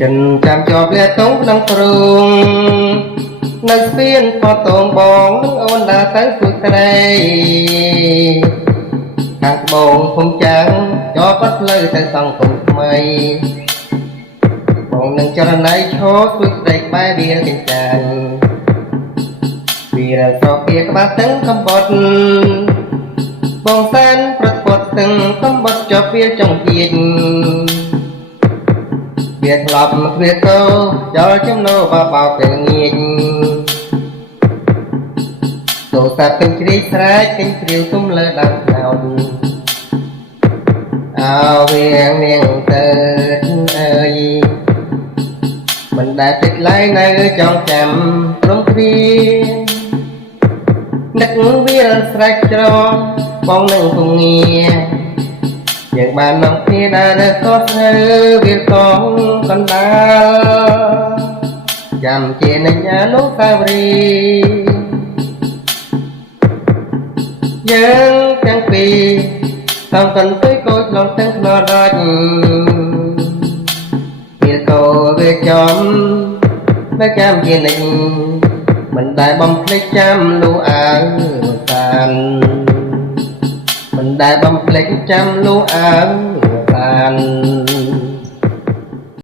ចិនចាំជាប់លាតងក្នុងទ្រូងនៅស្ពានផតងបងនឹងអូនដើរទៅជួយស្រីខាងត្បូងភូមិចាំងជាប់ផ្លូវទៅសង្គមថ្មីបងនឹងចរណៃឈរជួយស្រីក្បែរវាលកញ្ចាញ់វាលស្រកវាក្បាលស្ទឹងកំបត់បងសានប្រត់ពត់ស្ទឹងកំបត់ជាប់វាលចុងជាតិវាធ្លាប់វាតោចូលចំណោបបោពេលងាយទូរស័ព្ទពេញជ្រីស្រែកពេញគ្រាវទុំលើដើមថ្នោតអើវានាងទៅអើយមិនដែលតិចឡើយនៅចងចាំព្រមគ្រានឹកវាស្រែកច្រំបងនឹងគងងារយើងបាននាំគ្នាដើររើសស្នៅវាកងកណ្ដាលចាំជានិច្ចអនុស្សាវរីយ៍យើងទាំងពីរតំកន្ទុយកូចក្នុងទាំងខ្នល់ដាច់វាកោវាចំនៅចាំជានិច្ចមិនដែលបំភ្លេចចាំលូអាវសានមិនដែលបំភ្លេចចាំលូអាវសាន